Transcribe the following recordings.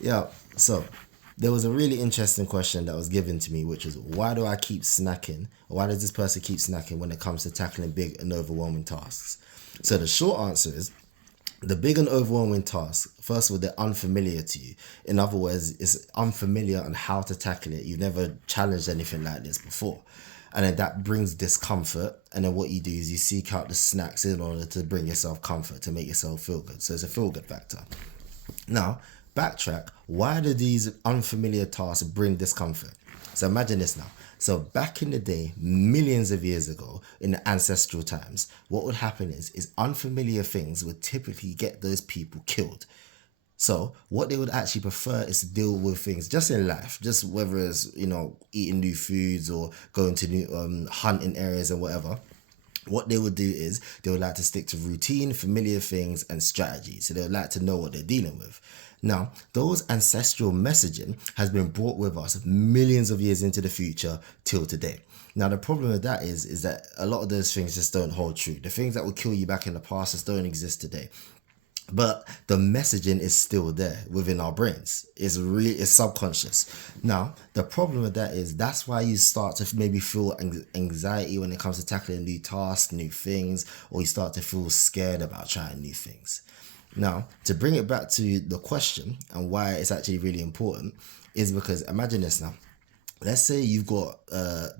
Yeah, so there was a really interesting question that was given to me, which was why do I keep snacking? Or why does this person keep snacking when it comes to tackling big and overwhelming tasks? So the short answer is the big and overwhelming tasks, first of all, they're unfamiliar to you. In other words, it's unfamiliar on how to tackle it. You've never challenged anything like this before. And then that brings discomfort. And then what you do is you seek out the snacks in order to bring yourself comfort, to make yourself feel good. So it's a feel good factor. Now, backtrack. Why do these unfamiliar tasks bring discomfort? So imagine this now. So back in the day, millions of years ago, in the ancestral times, what would happen is unfamiliar things would typically get those people killed. So what they would actually prefer is to deal with things just in life, just whether it's eating new foods or going to new hunting areas and whatever. What they would do is they would like to stick to routine, familiar things, and strategy. So they would like to know what they're dealing with. Now, those ancestral messaging has been brought with us millions of years into the future till today. Now, the problem with that is that a lot of those things just don't hold true. The things that would kill you back in the past just don't exist today, but the messaging is still there within our brains. It's subconscious. Now the problem with that is that's why you start to maybe feel anxiety when it comes to tackling new tasks, new things, or you start to feel scared about trying new things. Now, to bring it back to the question and why it's actually really important is because imagine this now. Let's say you've got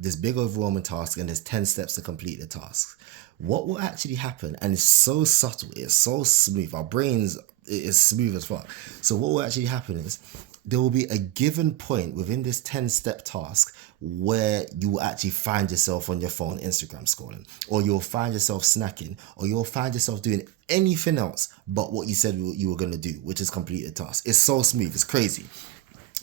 this big overwhelming task and there's 10 steps to complete the task. What will actually happen, and it's so subtle, it's so smooth, our brains, it is smooth as fuck. So what will actually happen is there will be a given point within this 10-step task where you will actually find yourself on your phone Instagram scrolling, or you'll find yourself snacking, or you'll find yourself doing anything else but what you said you were going to do, which is complete the task. It's so smooth, it's crazy.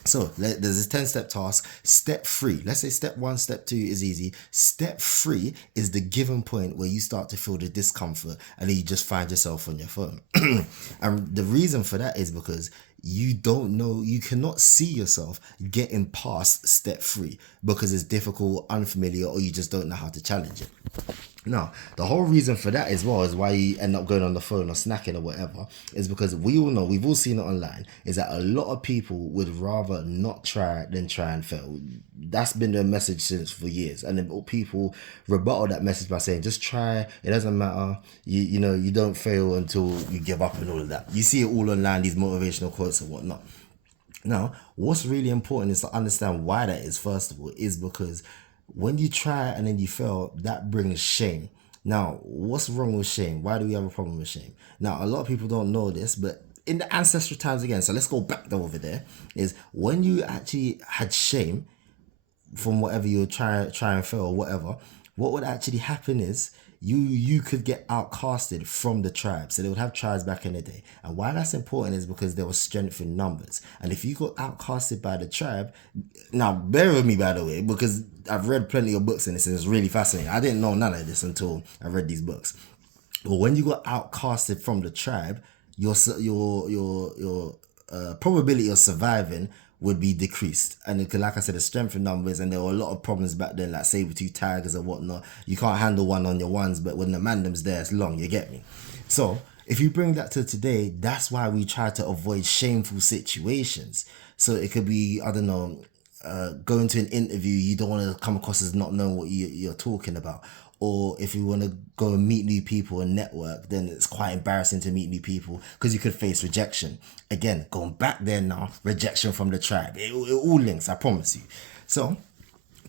So there's this 10-step task. Step three, let's say step one, step two is easy. Step three is the given point where you start to feel the discomfort and then you just find yourself on your phone. And the reason for that is because you don't know, you cannot see yourself getting past step three because it's difficult, unfamiliar, or you just don't know how to challenge it. No, the whole reason for that as well is why you end up going on the phone or snacking or whatever is because we all know, we've all seen it online, is that a lot of people would rather not try than try and fail. That's been the message since for years. And then people rebuttal that message by saying, just try, it doesn't matter, you don't fail until you give up and all of that. You see it all online, these motivational quotes and whatnot. Now, what's really important is to understand why that is, first of all, is because when you try and then you fail, that brings shame. Now, what's wrong with shame? Why do we have a problem with shame? Now, a lot of people don't know this, but in the ancestral times again, so let's go back over there, is when you actually had shame, from whatever you try and fail or whatever, what would actually happen is you could get outcasted from the tribe. So they would have tribes back in the day. And why that's important is because there was strength in numbers. And if you got outcasted by the tribe, now bear with me by the way, because I've read plenty of books in this and it's really fascinating. I didn't know none of this until I read these books. But when you got outcasted from the tribe, your probability of surviving would be decreased. And it could, like I said, the strength in numbers, and there were a lot of problems back then, like saber-tooth tigers and whatnot. You can't handle one on your ones, but when the mandom's there, it's long, you get me? So if you bring that to today, that's why we try to avoid shameful situations. So it could be, I don't know, going to an interview, you don't want to come across as not knowing what you're talking about. Or if you want to go and meet new people and network, then it's quite embarrassing to meet new people because you could face rejection. Again, going back there now, rejection from the tribe. It all links, I promise you. So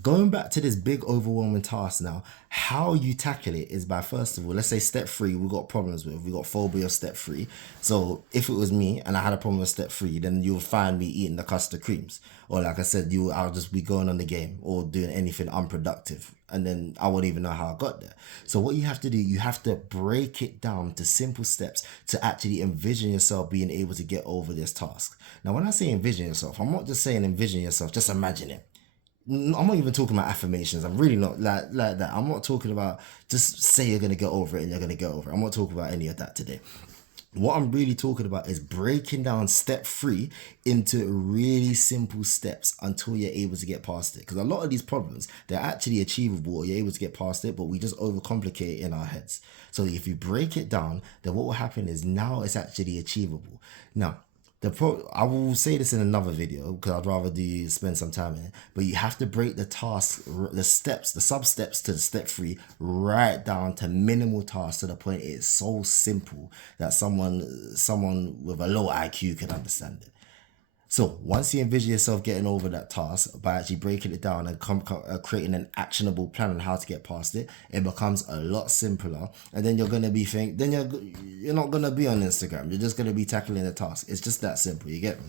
going back to this big overwhelming task now, how you tackle it is by, first of all, let's say step three we got problems with, we got phobia of step three. So if it was me and I had a problem with step three, then you'll find me eating the custard creams, or like I said, I'll just be going on the game or doing anything unproductive, and then I won't even know how I got there. So what you have to do, you have to break it down to simple steps to actually envision yourself being able to get over this task. Now when I say envision yourself, I'm not just saying envision yourself, just imagine it. I'm not even talking about affirmations. I'm really not like that. I'm not talking about just say you're gonna get over it and you're gonna get over it. I'm not talking about any of that today. What I'm really talking about is breaking down step three into really simple steps until you're able to get past it. Because a lot of these problems, they're actually achievable, or you're able to get past it, but we just overcomplicate it in our heads. So if you break it down, then what will happen is now it's actually achievable. Now, I will say this in another video because I'd rather spend some time in it. But you have to break the task, the steps, the sub steps to the step 3 right down to minimal tasks to the point it's so simple that someone with a low IQ can understand it. So once you envision yourself getting over that task by actually breaking it down and creating an actionable plan on how to get past it, it becomes a lot simpler. And then you're gonna be you're not gonna be on Instagram. You're just gonna be tackling the task. It's just that simple. You get me?